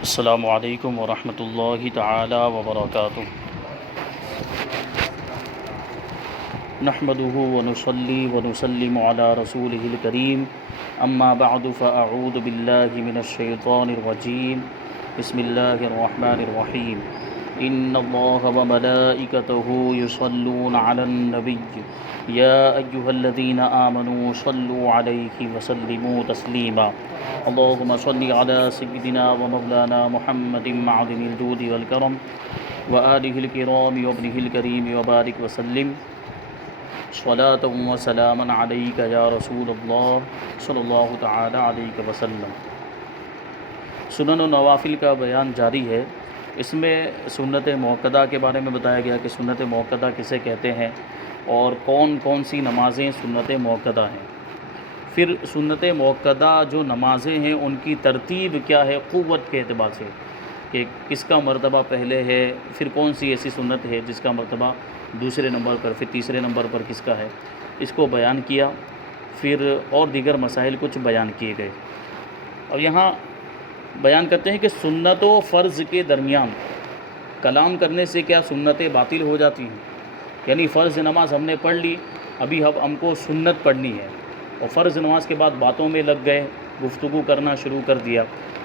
السلام علیکم ورحمۃ اللہ تعالی وبرکاتہ۔ نحمده ونصلي ونسلم على رسوله الكريم اما بعد فاعوذ باللہ من الشیطان الرجیم بسم اللہ الرحمن الرحیم ان اللہ وملائکته یصلون علی النبی یا ایہا الذین آمنوا صلوا علیہ وسلموا تسلیما اللہم صل علی سیدنا ومولانا محمد معدن الجود والکرم وآلہ الکرام وابنہ الکریم وبارک وسلم صلاۃ و سلاما علیک یا رسول اللہ صلی اللہ تعالی علیہ وسلم۔ سنن و نوافل کا بیان جاری ہے۔ اس میں سنت موقدہ کے بارے میں بتایا گیا کہ سنت موقدہ کسے کہتے ہیں اور کون کون سی نمازیں سنت موقدہ ہیں۔ پھر سنت موقدہ جو نمازیں ہیں ان کی ترتیب کیا ہے قوت کے اعتبار سے، کہ کس کا مرتبہ پہلے ہے، پھر کون سی ایسی سنت ہے جس کا مرتبہ دوسرے نمبر پر، پھر تیسرے نمبر پر کس کا ہے، اس کو بیان کیا۔ پھر اور دیگر مسائل کچھ بیان کیے گئے، اور یہاں بیان کرتے ہیں کہ سنت و فرض کے درمیان کلام کرنے سے کیا سنتیں باطل ہو جاتی ہیں؟ یعنی فرض نماز ہم نے پڑھ لی، ابھی اب ہم کو سنت پڑھنی ہے، اور فرض نماز کے بعد باتوں میں لگ گئے، گفتگو کرنا شروع کر دیا۔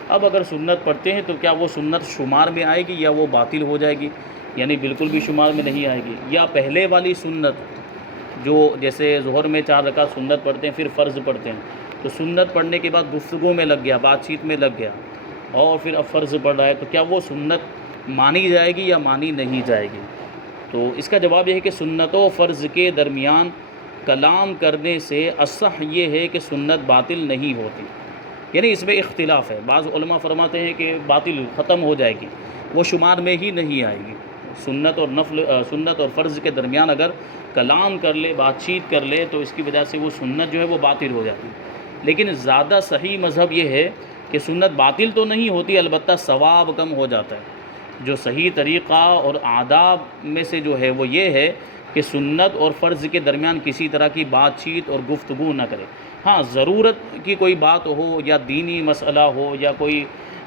اب اگر سنت پڑھتے ہیں تو کیا وہ سنت شمار میں آئے گی یا وہ باطل ہو جائے گی؟ یعنی بالکل بھی شمار میں نہیں آئے گی، یا پہلے والی سنت جو جیسے ظہر میں 4 رکعت سنت پڑھتے ہیں پھر فرض پڑھتے ہیں، تو سنت پڑھنے کے بعد گفتگو میں لگ گیا، بات چیت میں لگ گیا، اور پھر اب فرض پڑھ رہا ہے، تو کیا وہ سنت مانی جائے گی یا مانی نہیں جائے گی؟ تو اس کا جواب یہ ہے کہ سنت و فرض کے درمیان کلام کرنے سے اصح یہ ہے کہ سنت باطل نہیں ہوتی، یعنی اس میں اختلاف ہے۔ بعض علماء فرماتے ہیں کہ باطل ختم ہو جائے گی، وہ شمار میں ہی نہیں آئے گی۔ سنت اور فرض کے درمیان اگر کلام کر لے، بات چیت کر لے، تو اس کی وجہ سے وہ سنت جو ہے وہ باطل ہو جاتی ہے۔ لیکن زیادہ صحیح مذہب یہ ہے کہ سنت باطل تو نہیں ہوتی، البتہ ثواب کم ہو جاتا ہے۔ جو صحیح طریقہ اور آداب میں سے جو ہے وہ یہ ہے کہ سنت اور فرض کے درمیان کسی طرح کی بات چیت اور گفتگو نہ کرے۔ ہاں، ضرورت کی کوئی بات ہو یا دینی مسئلہ ہو یا کوئی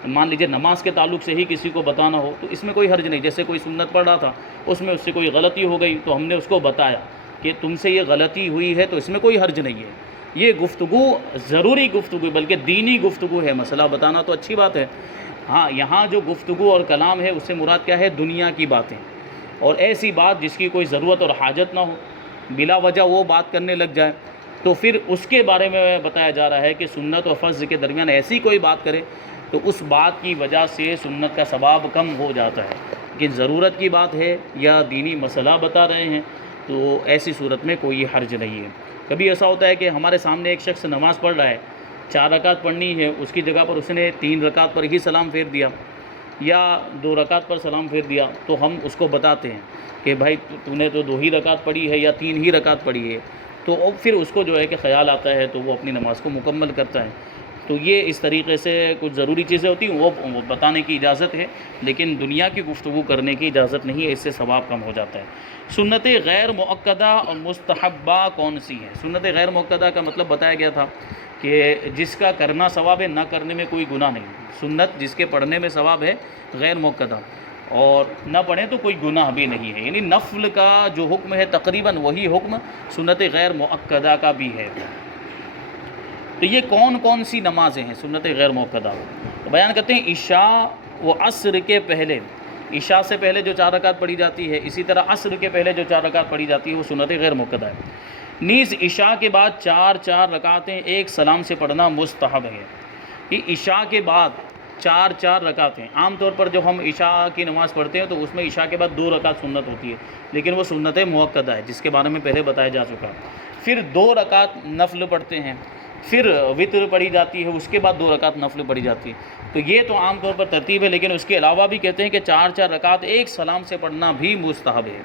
مان لیجیے نماز کے تعلق سے ہی کسی کو بتانا ہو تو اس میں کوئی حرج نہیں۔ جیسے کوئی سنت پڑھ رہا تھا، اس میں اس سے کوئی غلطی ہو گئی تو ہم نے اس کو بتایا کہ تم سے یہ غلطی ہوئی ہے، تو اس میں کوئی حرج نہیں ہے۔ یہ گفتگو ضروری گفتگو بلکہ دینی گفتگو ہے، مسئلہ بتانا تو اچھی بات ہے۔ ہاں، یہاں جو گفتگو اور کلام ہے اس سے مراد کیا ہے؟ دنیا کی باتیں، اور ایسی بات جس کی کوئی ضرورت اور حاجت نہ ہو، بلا وجہ وہ بات کرنے لگ جائے، تو پھر اس کے بارے میں بتایا جا رہا ہے کہ سنت اور فرض کے درمیان ایسی کوئی بات کرے تو اس بات کی وجہ سے سنت کا ثواب کم ہو جاتا ہے۔ کہ ضرورت کی بات ہے یا دینی مسئلہ بتا رہے ہیں تو ایسی صورت میں کوئی حرج نہیں ہے۔ کبھی ایسا ہوتا ہے کہ ہمارے سامنے ایک شخص نماز پڑھ رہا ہے، 4 رکعت پڑھنی ہے، اس کی جگہ پر اس نے 3 رکعت پر ہی سلام پھیر دیا یا 2 رکعت پر سلام پھیر دیا، تو ہم اس کو بتاتے ہیں کہ بھائی تو نے تو 2 ہی رکعت پڑھی ہے یا 3 ہی رکعت پڑھی ہے، تو پھر اس کو جو ہے کہ خیال آتا ہے تو وہ اپنی نماز کو مکمل کرتا ہے۔ تو یہ اس طریقے سے کچھ ضروری چیزیں ہوتی ہیں وہ بتانے کی اجازت ہے، لیکن دنیا کی گفتگو کرنے کی اجازت نہیں ہے، اس سے ثواب کم ہو جاتا ہے۔ سنت غیر مؤکدہ اور مستحبہ کون سی ہیں؟ سنت غیر مؤکدہ کا مطلب بتایا گیا تھا کہ جس کا کرنا ثواب ہے، نہ کرنے میں کوئی گناہ نہیں۔ سنت جس کے پڑھنے میں ثواب ہے غیر مؤکدہ، اور نہ پڑھیں تو کوئی گناہ بھی نہیں ہے، یعنی نفل کا جو حکم ہے تقریباً وہی حکم سنت غیر مؤکدہ کا بھی ہے۔ تو یہ کون کون سی نمازیں ہیں سنت غیر مؤکدہ؟ بیان کرتے ہیں عشاء و عصر کے پہلے، عشاء سے پہلے جو 4 رکعت پڑھی جاتی ہے، اسی طرح عصر کے پہلے جو 4 رکعت پڑھی جاتی ہے وہ سنت غیر مؤکدہ ہے۔ نیز عشاء کے بعد 4 رکعتیں ایک سلام سے پڑھنا مستحب ہے۔ یہ عشاء کے بعد 4 رکعتیں، عام طور پر جو ہم عشاء کی نماز پڑھتے ہیں تو اس میں عشاء کے بعد 2 رکعت سنت ہوتی ہے، لیکن وہ سنت مؤکدہ ہے جس کے بارے میں پہلے بتایا جا چکا۔ پھر 2 رکعت نفل پڑھتے ہیں، پھر وتر پڑھی جاتی ہے، اس کے بعد 2 رکعت نفل پڑھی جاتی ہے۔ تو یہ تو عام طور پر ترتیب ہے، لیکن اس کے علاوہ بھی کہتے ہیں کہ 4 رکعت ایک سلام سے پڑھنا بھی مستحب ہے۔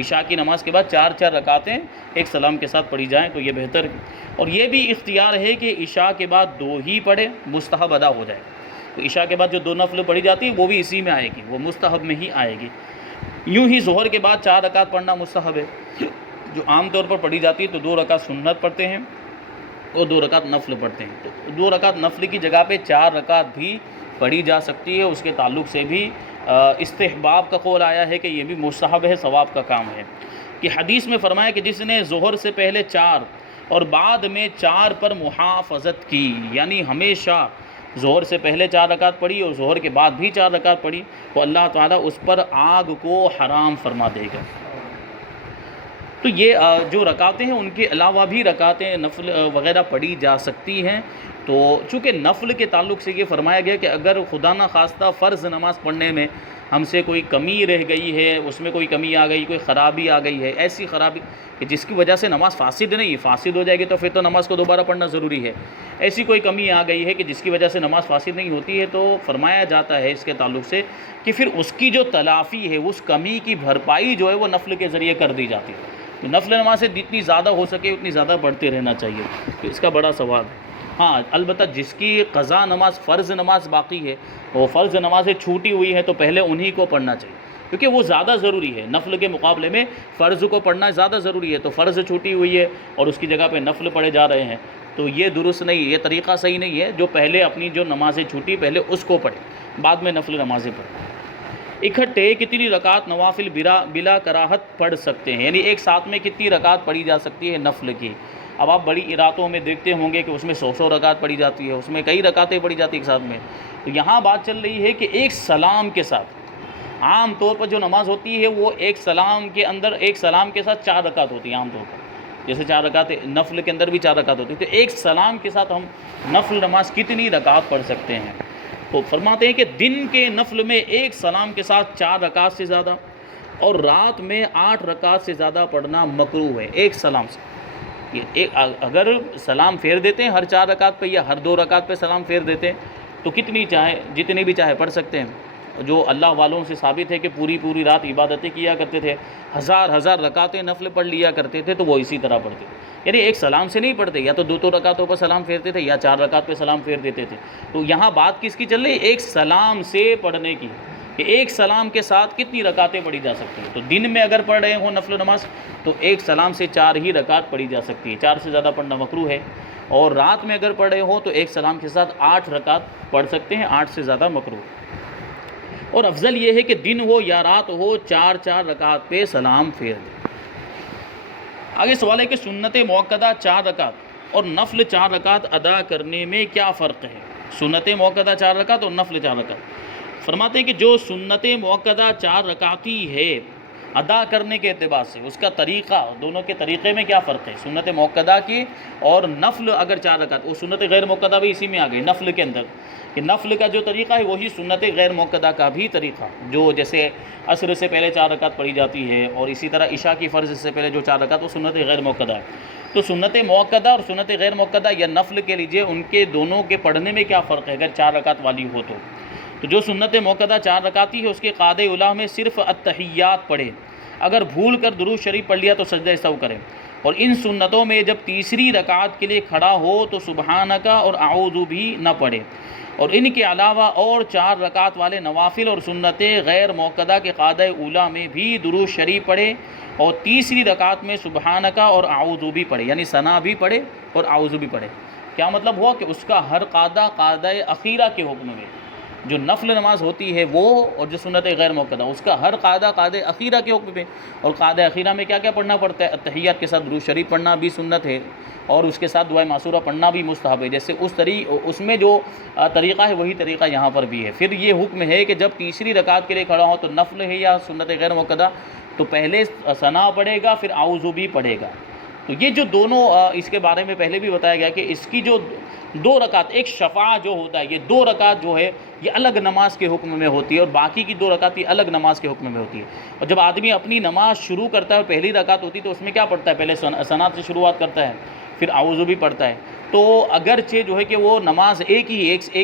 عشاء کی نماز کے بعد 4 رکعتیں ایک سلام کے ساتھ پڑھی جائیں تو یہ بہتر ہے، اور یہ بھی اختیار ہے کہ عشاء کے بعد 2 ہی پڑھے، مستحب ادا ہو جائے۔ تو عشاء کے بعد جو 2 نفل پڑھی جاتی ہے وہ بھی اسی میں آئے گی، وہ مستحب میں ہی آئے گی۔ یوں ہی ظہر کے بعد 4 رکعت پڑھنا مستحب ہے، جو عام طور پر پڑھی جاتی ہے، تو 2 رکعت سنت پڑھتے ہیں اور 2 رکعت نفل پڑھتے ہیں، تو 2 رکعت نفل کی جگہ پہ 4 رکعت بھی پڑھی جا سکتی ہے۔ اس کے تعلق سے بھی استحباب کا قول آیا ہے کہ یہ بھی مستحب ہے، ثواب کا کام ہے، کہ حدیث میں فرمایا کہ جس نے ظہر سے پہلے 4 اور بعد میں 4 پر محافظت کی، یعنی ہمیشہ ظہر سے پہلے 4 رکعت پڑھی اور ظہر کے بعد بھی 4 رکعت پڑھی، تو اللہ تعالیٰ اس پر آگ کو حرام فرما دے گا۔ تو یہ جو رکعتیں ہیں ان کے علاوہ بھی رکعتیں نفل وغیرہ پڑھی جا سکتی ہیں۔ تو چونکہ نفل کے تعلق سے یہ فرمایا گیا کہ اگر خدا نہ خواستہ فرض نماز پڑھنے میں ہم سے کوئی کمی رہ گئی ہے، اس میں کوئی کمی آ گئی، کوئی خرابی آ گئی ہے، ایسی خرابی کہ جس کی وجہ سے نماز فاسد نہیں، فاسد ہو جائے گی تو پھر تو نماز کو دوبارہ پڑھنا ضروری ہے، ایسی کوئی کمی آ گئی ہے کہ جس کی وجہ سے نماز فاسد نہیں ہوتی ہے، تو فرمایا جاتا ہے اس کے تعلق سے کہ پھر اس کی جو تلافی ہے، اس کمی کی بھرپائی جو ہے وہ نفل کے ذریعے کر دی جاتی ہے۔ تو نفل نماز سے جتنی زیادہ ہو سکے اتنی زیادہ پڑھتے رہنا چاہیے، تو اس کا بڑا ثواب ہے۔ ہاں البتہ جس کی قضا نماز فرض نماز باقی ہے، وہ فرض نمازیں چھوٹی ہوئی ہے، تو پہلے انہی کو پڑھنا چاہیے، کیونکہ وہ زیادہ ضروری ہے، نفل کے مقابلے میں فرض کو پڑھنا زیادہ ضروری ہے، تو فرض چھوٹی ہوئی ہے اور اس کی جگہ پہ نفل پڑھے جا رہے ہیں، تو یہ درست نہیں، یہ طریقہ صحیح نہیں ہے۔ جو پہلے اپنی جو نمازیں چھوٹی پہلے اس کو پڑھے، بعد میں نفل نمازیں پڑھیں۔ اکٹھے کتنی رکعت نوافل بلا کراہت پڑھ سکتے ہیں، یعنی ایک ساتھ میں کتنی رکعت پڑھی جا سکتی ہے نفل کی؟ اب آپ بڑی راتوں میں دیکھتے ہوں گے کہ اس میں 100 رکعت پڑھی جاتی ہے، اس میں کئی رکعتیں پڑھی جاتی ہیں ایک ساتھ میں۔ تو یہاں بات چل رہی ہے کہ ایک سلام کے ساتھ، عام طور پر جو نماز ہوتی ہے وہ ایک سلام کے اندر، ایک سلام کے ساتھ 4 رکعت ہوتی ہے عام طور پر، جیسے 4 رکعت نفل کے اندر بھی 4 رکعت ہوتی ہے، تو ایک سلام کے ساتھ ہم نفل نماز کتنی رکعت پڑھ سکتے ہیں؟ تو فرماتے ہیں کہ دن کے نفل میں ایک سلام کے ساتھ 4 رکعت سے زیادہ اور رات میں 8 رکعت سے زیادہ پڑھنا مکروہ ہے ایک سلام سے۔ اگر سلام پھیر دیتے ہیں ہر 4 رکعت پہ یا ہر 2 رکعت پہ سلام پھیر دیتے ہیں تو جتنی بھی چاہے پڑھ سکتے ہیں۔ جو اللہ والوں سے ثابت ہے کہ پوری رات عبادتیں کیا کرتے تھے، ہزار رکعتیں نفل پڑھ لیا کرتے تھے، تو وہ اسی طرح پڑھتے تھے، یعنی ایک سلام سے نہیں پڑھتے، یا تو 2 رکعتوں پر سلام پھیرتے تھے یا 4 رکعت پہ سلام پھیر دیتے تھے۔ تو یہاں بات کس کی چل رہی ہے؟ ایک سلام سے پڑھنے کی، کہ ایک سلام کے ساتھ کتنی رکعتیں پڑھی جا سکتی ہیں۔ تو دن میں اگر پڑھ رہے ہوں نفل نماز تو ایک سلام سے 4 ہی رکعت پڑھی جا سکتی ہے، 4 سے زیادہ پڑھنا مکروہ ہے، اور رات میں اگر پڑھ رہے ہوں تو ایک سلام کے ساتھ 8 رکعت پڑھ سکتے ہیں، 8 سے زیادہ مکروہ ہے۔ اور افضل یہ ہے کہ دن ہو یا رات ہو 4 رکعت پہ سلام پھیر دیں۔ آگے سوال ہے کہ سنت موقدہ 4 رکعت اور نفل 4 رکعت ادا کرنے میں کیا فرق ہے؟ سنت موقدہ 4 رکعت اور نفل 4 رکعت۔ فرماتے ہیں کہ جو سنت موقدہ 4 رکعتی ہے ادا کرنے کے اعتبار سے اس کا طریقہ، دونوں کے طریقے میں کیا فرق ہے؟ سنت موقدہ کی اور نفل اگر 4 رکعت، وہ سنت غیر موقدہ بھی اسی میں آ گئی نفل کے اندر، کہ نفل کا جو طریقہ ہے وہی سنت غیر موقدہ کا بھی طریقہ، جو جیسے عصر سے پہلے 4 رکعت پڑھی جاتی ہے، اور اسی طرح عشاء کی فرض سے پہلے جو 4 رکعت وہ سنت غیر موقدہ ہے۔ تو سنت موقدہ اور سنت غیر موقدہ یا نفل کے لیجئے ان کے دونوں کے پڑھنے میں کیا فرق ہے اگر 4 رکعت والی ہو تو جو سنت موقدہ 4 رکعتی ہے اس کے قاعدہ اولیٰ میں صرف التحیات پڑھے، اگر بھول کر درود شریف پڑھ لیا تو سجدہ سہو کرے، اور ان سنتوں میں جب تیسری رکعت کے لیے کھڑا ہو تو سبحانکا اور اعوذ بھی نہ پڑھے، اور ان کے علاوہ اور 4 رکعت والے نوافل اور سنت غیر موقدہ کے قاعدہ اولیٰ میں بھی درود شریف پڑھے، اور تیسری رکعت میں سبحانکا اور اعوذ بھی پڑھے، یعنی ثنا بھی پڑھے اور اعوذ بھی پڑھے۔ کیا مطلب ہوا کہ اس کا ہر قاعدہ اخیرہ کے حکم میں، جو نفل نماز ہوتی ہے وہ اور جو سنت غیر موقدہ اس کا ہر قاعدہ اخیرہ کے حکم میں، اور قاعدہ اخیرہ میں کیا کیا پڑھنا پڑتا ہے؟ التحیات کے ساتھ درود شریف پڑھنا بھی سنت ہے، اور اس کے ساتھ دعائے معصورہ پڑھنا بھی مستحب ہے، جیسے اس میں جو طریقہ ہے وہی طریقہ یہاں پر بھی ہے۔ پھر یہ حکم ہے کہ جب تیسری رکعت کے لیے کھڑا ہو تو نفل ہے یا سنت غیر موقدہ تو پہلے ثنا پڑھے گا پھر اعوذ بھی پڑھے گا۔ تو یہ جو دونوں اس کے بارے میں پہلے بھی بتایا گیا کہ اس کی جو 2 رکعت، ایک شفاع جو ہوتا ہے، یہ 2 رکعت جو ہے یہ الگ نماز کے حکم میں ہوتی ہے، اور باقی کی 2 رکعت یہ الگ نماز کے حکم میں ہوتی ہے۔ اور جب آدمی اپنی نماز شروع کرتا ہے اور پہلی رکعت ہوتی ہے تو اس میں کیا پڑھتا ہے؟ پہلے ثنا سے شروعات کرتا ہے، پھر اعوذ بھی پڑھتا ہے۔ تو اگرچہ جو ہے کہ وہ نماز ایک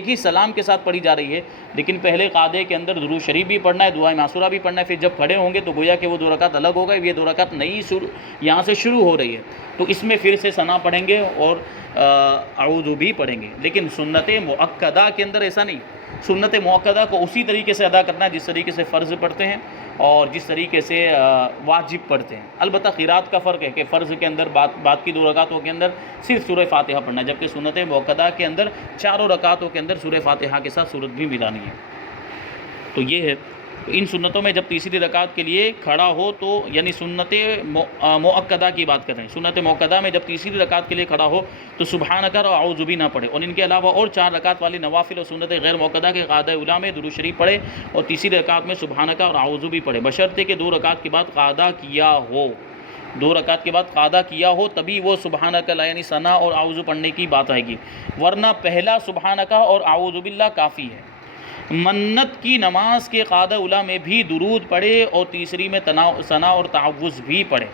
ہی سلام کے ساتھ پڑھی جا رہی ہے، لیکن پہلے قاعدے کے اندر درود شریف بھی پڑھنا ہے، دعائے معصورہ بھی پڑھنا ہے، پھر جب کھڑے ہوں گے تو گویا کہ وہ 2 رکعت الگ ہوگا، یہ 2 رکعت نئی یہاں سے شروع ہو رہی ہے، تو اس میں پھر سے ثنا پڑھیں گے اور اعوذ بھی پڑھیں گے۔ لیکن سنت مؤکدہ کے اندر ایسا نہیں، سنت موقدہ کو اسی طریقے سے ادا کرنا ہے جس طریقے سے فرض پڑھتے ہیں اور جس طریقے سے واجب پڑھتے ہیں۔ البتہ قرات کا فرق ہے کہ فرض کے اندر بعد کی 2 رکعتوں کے اندر صرف سورہ فاتحہ پڑھنا ہے، جبکہ سنت موقدہ کے اندر چاروں رکعتوں کے اندر سورہ فاتحہ کے ساتھ سورت بھی ملانی ہے۔ تو یہ ہے ان سنتوں میں جب تیسری رکعت کے لیے کھڑا ہو تو یعنی سنت مؤکدہ کی بات کر رہے ہیں، سنت مؤکدہ میں جب تیسری رکعت کے لیے کھڑا ہو تو سبحانک اور اعوذ بھی نہ پڑھے، اور ان کے علاوہ اور 4 رکعت والی نوافل اور سنت غیر مؤکدہ کے قاعدہ اولیٰ میں درود شریف پڑھے اور تیسری رکعت میں سبحانک اور اعوذ بھی پڑھے، بشرطے کہ 2 رکعت کے بعد قاعدہ کیا ہو، 2 رکعت کے بعد قاعدہ کیا ہو تبھی وہ سبحانک اللہ یعنی ثنا اور اعوذ پڑھنے کی بات آئے گی، ورنہ پہلا سبحانک اور اعوذ باللہ کافی ہے۔ منت کی نماز کے قاعدہ اولیٰ میں بھی درود پڑھے اور تیسری میں ثنا اور تعوذ بھی پڑھے۔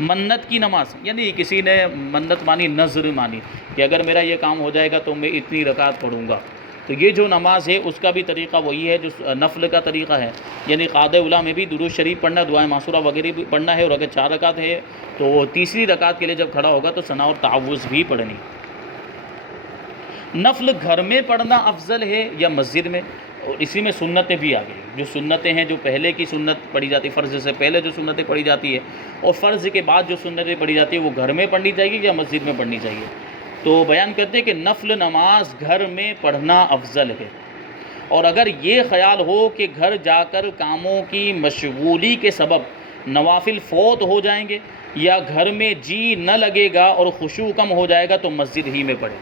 منت کی نماز یعنی کسی نے منت مانی، نظر مانی کہ اگر میرا یہ کام ہو جائے گا تو میں اتنی رکعت پڑھوں گا، تو یہ جو نماز ہے اس کا بھی طریقہ وہی ہے جو نفل کا طریقہ ہے، یعنی قاعدہ اولیٰ میں بھی درود شریف پڑھنا، دعائے معصورہ وغیرہ بھی پڑھنا ہے، اور اگر 4 رکعت ہے تو تیسری رکعت کے لیے جب کھڑا ہوگا تو ثنا اور تعوذ بھی پڑھنی۔ نفل گھر میں پڑھنا افضل ہے یا مسجد میں؟ اور اسی میں سنتیں بھی آ گئی، جو سنتیں ہیں جو پہلے کی سنت پڑھی جاتی ہے، فرض سے پہلے جو سنتیں پڑھی جاتی ہے اور فرض کے بعد جو سنتیں پڑھی جاتی ہے وہ گھر میں پڑھنی چاہیے یا مسجد میں پڑھنی چاہیے؟ تو بیان کرتے ہیں کہ نفل نماز گھر میں پڑھنا افضل ہے، اور اگر یہ خیال ہو کہ گھر جا کر کاموں کی مشغولی کے سبب نوافل فوت ہو جائیں گے یا گھر میں جی نہ لگے گا اور خشوع کم ہو جائے گا تو مسجد ہی میں پڑھیں۔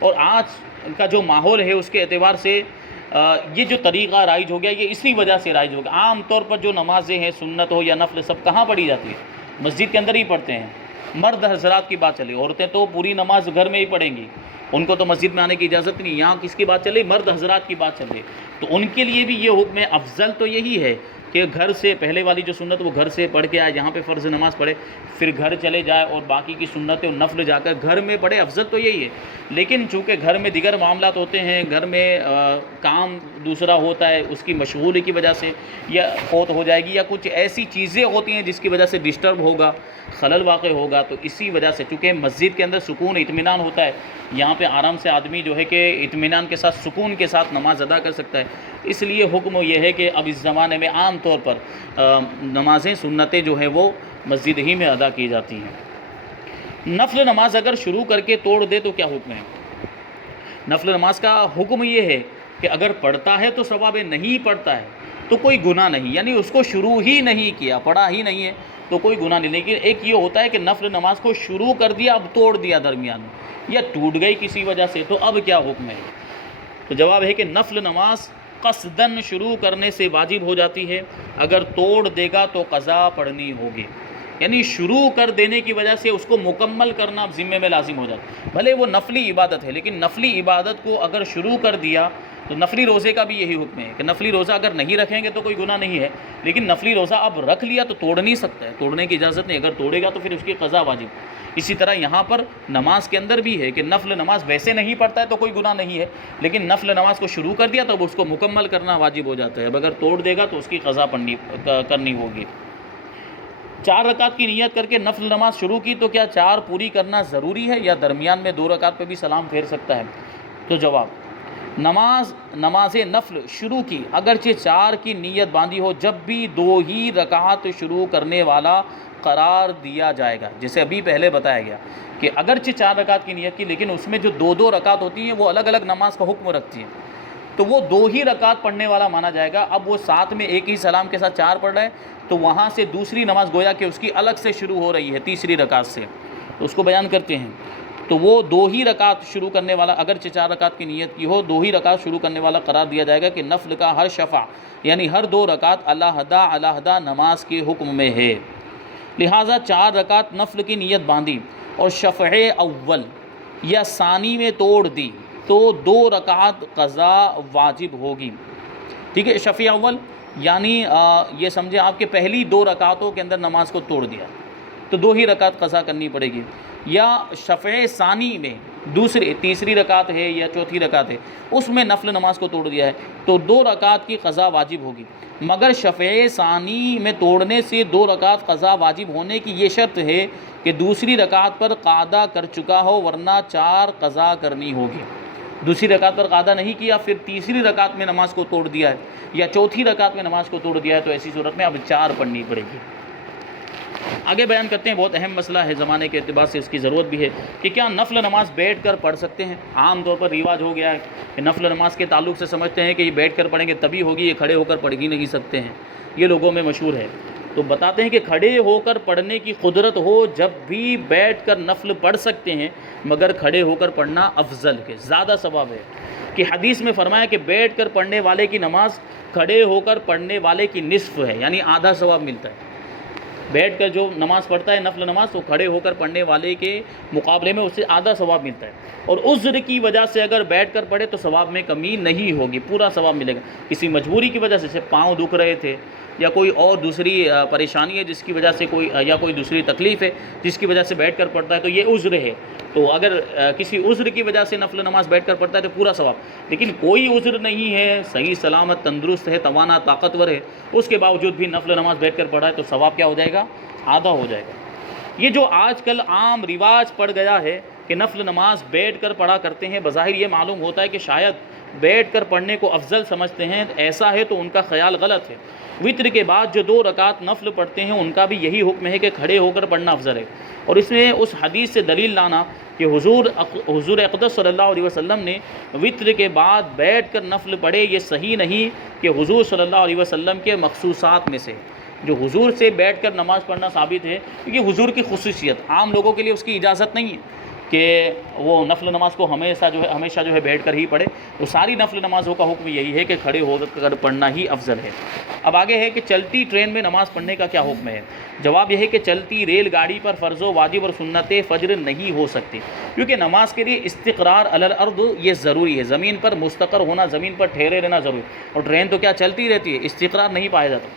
اور آج کا جو ماحول ہے اس کے اعتبار سے یہ جو طریقہ رائج ہو گیا یہ اسی وجہ سے رائج ہو گیا۔ عام طور پر جو نمازیں ہیں سنت ہو یا نفل سب کہاں پڑھی جاتی ہے؟ مسجد کے اندر ہی پڑھتے ہیں۔ مرد حضرات کی بات چلی، عورتیں تو پوری نماز گھر میں ہی پڑھیں گی، ان کو تو مسجد میں آنے کی اجازت نہیں۔ یہاں کس کی بات چل رہی؟ مرد حضرات کی بات چل رہی، تو ان کے لیے بھی یہ حکم ہے۔ افضل تو یہی ہے کہ گھر سے پہلے والی جو سنت وہ گھر سے پڑھ کے آئے، جہاں پہ فرض نماز پڑھے پھر گھر چلے جائے اور باقی کی سنت اور نفل جا کر گھر میں پڑھے، افضل تو یہی ہے۔ لیکن چونکہ گھر میں دیگر معاملات ہوتے ہیں، گھر میں کام دوسرا ہوتا ہے، اس کی مشغولی کی وجہ سے یا فوت ہو جائے گی یا کچھ ایسی چیزیں ہوتی ہیں جس کی وجہ سے ڈسٹرب ہوگا، خلل واقع ہوگا، تو اسی وجہ سے چونکہ مسجد کے اندر سکون اطمینان ہوتا ہے، یہاں پہ آرام سے آدمی جو ہے کہ اطمینان کے ساتھ سکون کے ساتھ نماز ادا کر سکتا ہے، اس لیے حکم یہ ہے کہ اب اس زمانے میں عام طور پر نمازیں سنتیں جو ہیں وہ مسجد ہی میں ادا کی جاتی ہیں۔ نفل نماز اگر شروع کر کے توڑ دے تو کیا حکم ہے؟ نفل نماز کا حکم یہ ہے کہ اگر پڑھتا ہے تو ثواب ہے، نہیں پڑھتا ہے تو کوئی گناہ نہیں، یعنی اس کو شروع ہی نہیں کیا، پڑھا ہی نہیں ہے تو کوئی گناہ نہیں۔ لیکن ایک یہ ہوتا ہے کہ نفل نماز کو شروع کر دیا اب توڑ دیا درمیان میں یا ٹوٹ گئی کسی وجہ سے، تو اب کیا حکم ہے؟ تو جواب ہے کہ نفل نماز قصداً شروع کرنے سے واجب ہو جاتی ہے، اگر توڑ دے گا تو قضا پڑھنی ہوگی، یعنی شروع کر دینے کی وجہ سے اس کو مکمل کرنا اب ذمے میں لازم ہو جاتا ہے۔ بھلے وہ نفلی عبادت ہے لیکن نفلی عبادت کو اگر شروع کر دیا تو نفلی روزے کا بھی یہی حکم ہے کہ نفلی روزہ اگر نہیں رکھیں گے تو کوئی گناہ نہیں ہے، لیکن نفلی روزہ اب رکھ لیا تو توڑ نہیں سکتا ہے، توڑنے کی اجازت نہیں، اگر توڑے گا تو پھر اس کی قضا واجب۔ اسی طرح یہاں پر نماز کے اندر بھی ہے کہ نفل نماز ویسے نہیں پڑھتا ہے تو کوئی گناہ نہیں ہے، لیکن نفل نماز کو شروع کر دیا تو اب اس کو مکمل کرنا واجب ہو جاتا ہے، اب اگر توڑ دے گا تو اس کی قضا کرنی ہوگی۔ 4 رکعت کی نیت کر کے نفل نماز شروع کی تو کیا 4 پوری کرنا ضروری ہے یا درمیان میں 2 رکعت پہ بھی سلام پھیر سکتا ہے؟ تو جواب، نماز نفل شروع کی اگرچہ 4 کی نیت باندھی ہو، جب بھی 2 ہی رکعت شروع کرنے والا قرار دیا جائے گا، جیسے ابھی پہلے بتایا گیا کہ اگرچہ 4 رکعت کی نیت کی لیکن اس میں جو 2 رکعت ہوتی ہیں وہ الگ الگ نماز کا حکم رکھتی ہیں، تو وہ 2 ہی رکعت پڑھنے والا مانا جائے گا۔ اب وہ ساتھ میں ایک ہی سلام کے ساتھ 4 پڑھ رہے ہیں تو وہاں سے دوسری نماز گویا کہ اس کی الگ سے شروع ہو رہی ہے تیسری رکعت سے، تو اس کو بیان کرتے ہیں۔ تو وہ 2 ہی رکعت شروع کرنے والا اگرچہ 4 رکعت کی نیت کی ہو 2 ہی رکعت شروع کرنے والا قرار دیا جائے گا کہ نفل کا ہر شفع یعنی ہر 2 رکعت علیحدہ نماز کے حکم میں ہے، لہٰذا 4 رکعت نفل کی نیت باندھی اور شفع اول یا ثانی میں توڑ دی تو 2 رکعت قضا واجب ہوگی۔ ٹھیک ہے، شفع اول یعنی یہ سمجھے آپ کے پہلی 2 رکعتوں کے اندر نماز کو توڑ دیا تو 2 ہی رکعت قضا کرنی پڑے گی، یا شفع ثانی میں تیسری رکعت ہے یا چوتھی رکعت ہے اس میں نفل نماز کو توڑ دیا ہے تو 2 رکعت کی قضا واجب ہوگی، مگر شفع ثانی میں توڑنے سے 2 رکعت قضا واجب ہونے کی یہ شرط ہے کہ دوسری رکعت پر قعدہ کر چکا ہو ورنہ 4 قضا کرنی ہوگی۔ دوسری رکعت پر قاعدہ نہیں کیا، پھر تیسری رکعت میں نماز کو توڑ دیا ہے یا چوتھی رکعت میں نماز کو توڑ دیا ہے، تو ایسی صورت میں اب 4 پڑھنی پڑے گی۔ آگے بیان کرتے ہیں، بہت اہم مسئلہ ہے، زمانے کے اعتبار سے اس کی ضرورت بھی ہے کہ کیا نفل نماز بیٹھ کر پڑھ سکتے ہیں؟ عام طور پر رواج ہو گیا ہے کہ نفل نماز کے تعلق سے سمجھتے ہیں کہ یہ بیٹھ کر پڑھیں گے تبھی ہوگی، یہ کھڑے ہو کر پڑھ ہی نہیں سکتے ہیں، یہ لوگوں میں مشہور ہے۔ تو بتاتے ہیں کہ کھڑے ہو کر پڑھنے کی قدرت ہو جب بھی بیٹھ کر نفل پڑھ سکتے ہیں، مگر کھڑے ہو کر پڑھنا افضل ہے، زیادہ ثواب ہے۔ کہ حدیث میں فرمایا کہ بیٹھ کر پڑھنے والے کی نماز کھڑے ہو کر پڑھنے والے کی نصف ہے، یعنی آدھا ثواب ملتا ہے۔ بیٹھ کر جو نماز پڑھتا ہے نفل نماز، تو کھڑے ہو کر پڑھنے والے کے مقابلے میں اس سے آدھا ثواب ملتا ہے۔ اور عذر کی وجہ سے اگر بیٹھ کر پڑھے تو ثواب میں کمی نہیں ہوگی، پورا ثواب ملے گا۔ کسی مجبوری کی وجہ سے جیسے پاؤں دکھ رہے تھے یا کوئی اور دوسری پریشانی ہے جس کی وجہ سے کوئی دوسری تکلیف ہے جس کی وجہ سے بیٹھ کر پڑھتا ہے، تو یہ عذر ہے۔ تو اگر کسی عذر کی وجہ سے نفل نماز بیٹھ کر پڑھتا ہے تو پورا ثواب، لیکن کوئی عذر نہیں ہے، صحیح سلامت تندرست ہے، توانا طاقتور ہے، اس کے باوجود بھی نفل نماز بیٹھ کر پڑھا ہے تو ثواب کیا ہو جائے گا؟ آدھا ہو جائے گا۔ یہ جو آج کل عام رواج پڑ گیا ہے کہ نفل نماز بیٹھ کر پڑھا کرتے ہیں، بظاہر یہ معلوم ہوتا ہے کہ شاید بیٹھ کر پڑھنے کو افضل سمجھتے ہیں، ایسا ہے تو ان کا خیال غلط ہے۔ وتر کے بعد جو 2 رکعت نفل پڑھتے ہیں ان کا بھی یہی حکم ہے کہ کھڑے ہو کر پڑھنا افضل ہے، اور اس میں اس حدیث سے دلیل لانا کہ حضور اقدس صلی اللہ علیہ وسلم نے وتر کے بعد بیٹھ کر نفل پڑھے، یہ صحیح نہیں کہ حضور صلی اللہ علیہ وسلم کے مخصوصات میں سے جو حضور سے بیٹھ کر نماز پڑھنا ثابت ہے، کیونکہ حضور کی خصوصیت عام لوگوں کے لیے اس کی اجازت نہیں ہے کہ وہ نفل نماز کو ہمیشہ جو ہے بیٹھ کر ہی پڑھے۔ تو ساری نفل نمازوں کا حکم یہی ہے کہ کھڑے ہو کر پڑھنا ہی افضل ہے۔ اب آگے ہے کہ چلتی ٹرین میں نماز پڑھنے کا کیا حکم ہے؟ جواب یہ ہے کہ چلتی ریل گاڑی پر فرض و واجب اور سنت فجر نہیں ہو سکتی، کیونکہ نماز کے لیے استقرار علی الارض یہ ضروری ہے، زمین پر مستقر ہونا، زمین پر ٹھہرے رہنا ضروری ہے، اور ٹرین تو کیا چلتی رہتی ہے، استقرار نہیں پایا جاتا۔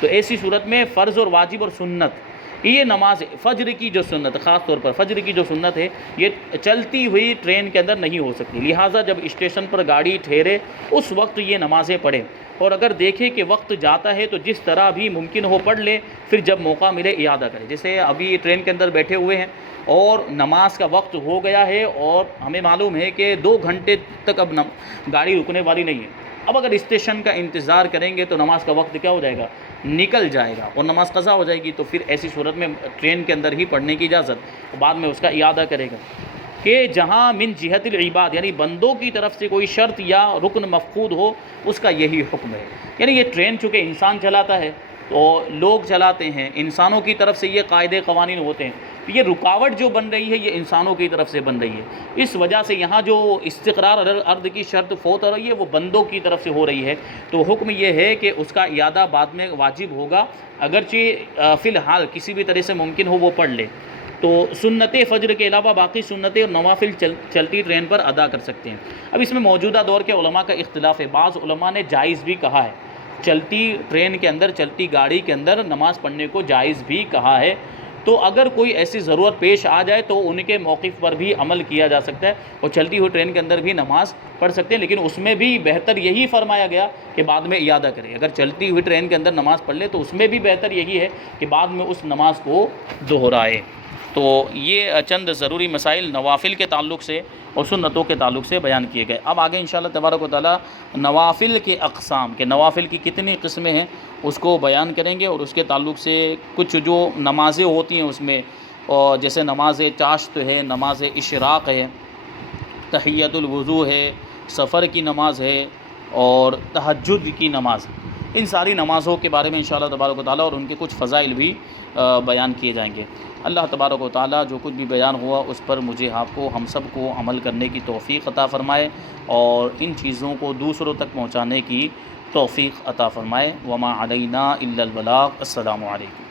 تو ایسی صورت میں فرض اور واجب اور سنت، یہ نماز فجر کی جو سنت، خاص طور پر فجر کی جو سنت ہے، یہ چلتی ہوئی ٹرین کے اندر نہیں ہو سکتی، لہٰذا جب اسٹیشن پر گاڑی ٹھہرے اس وقت یہ نمازیں پڑھیں، اور اگر دیکھے کہ وقت جاتا ہے تو جس طرح بھی ممکن ہو پڑھ لے، پھر جب موقع ملے اعادہ کرے۔ جیسے ابھی ٹرین کے اندر بیٹھے ہوئے ہیں اور نماز کا وقت ہو گیا ہے اور ہمیں معلوم ہے کہ 2 گھنٹے تک اب گاڑی رکنے والی نہیں ہے، اب اگر اسٹیشن کا انتظار کریں گے تو نماز کا وقت کیا ہو جائے گا؟ نکل جائے گا اور نماز قضا ہو جائے گی۔ تو پھر ایسی صورت میں ٹرین کے اندر ہی پڑھنے کی اجازت، بعد میں اس کا اعادہ کرے گا۔ کہ جہاں من جہت العباد یعنی بندوں کی طرف سے کوئی شرط یا رکن مفقود ہو، اس کا یہی حکم ہے۔ یعنی یہ ٹرین چونکہ انسان چلاتا ہے تو لوگ چلاتے ہیں، انسانوں کی طرف سے یہ قاعدے قوانین ہوتے ہیں، یہ رکاوٹ جو بن رہی ہے یہ انسانوں کی طرف سے بن رہی ہے، اس وجہ سے یہاں جو استقرار الارض کی شرط فوت ہو رہی ہے وہ بندوں کی طرف سے ہو رہی ہے۔ تو حکم یہ ہے کہ اس کا اعادہ بعد میں واجب ہوگا، اگرچہ فی الحال کسی بھی طرح سے ممکن ہو وہ پڑھ لے۔ تو سنت فجر کے علاوہ باقی سنتیں اور نوافل چلتی ٹرین پر ادا کر سکتے ہیں۔ اب اس میں موجودہ دور کے علماء کا اختلاف ہے، بعض علماء نے جائز بھی کہا ہے، چلتی ٹرین کے اندر، چلتی گاڑی کے اندر نماز پڑھنے کو جائز بھی کہا ہے۔ تو اگر کوئی ایسی ضرورت پیش آ جائے تو ان کے موقف پر بھی عمل کیا جا سکتا ہے اور چلتی ہوئی ٹرین کے اندر بھی نماز پڑھ سکتے ہیں، لیکن اس میں بھی بہتر یہی فرمایا گیا کہ بعد میں اعادہ کرے۔ اگر چلتی ہوئی ٹرین کے اندر نماز پڑھ لے تو اس میں بھی بہتر یہی ہے کہ بعد میں اس نماز کو دہرائے۔ تو یہ چند ضروری مسائل نوافل کے تعلق سے اور سنتوں کے تعلق سے بیان کیے گئے۔ اب آگے انشاءاللہ تبارک و تعالیٰ نوافل کے اقسام کہ نوافل کی کتنی قسمیں ہیں اس کو بیان کریں گے، اور اس کے تعلق سے کچھ جو نمازیں ہوتی ہیں اس میں، اور جیسے نماز چاشت ہے، نماز اشراق ہے، تحیۃ الوضو ہے، سفر کی نماز ہے اور تہجد کی نماز، ان ساری نمازوں کے بارے میں انشاءاللہ تبارک و تعالیٰ اور ان کے کچھ فضائل بھی بیان کیے جائیں گے۔ اللہ تبارک و تعالیٰ جو کچھ بھی بیان ہوا اس پر مجھے، آپ کو، ہم سب کو عمل کرنے کی توفیق عطا فرمائے اور ان چیزوں کو دوسروں تک پہنچانے کی توفیق عطا فرمائے۔ وما علینا الا البلاغ۔ السلام علیکم۔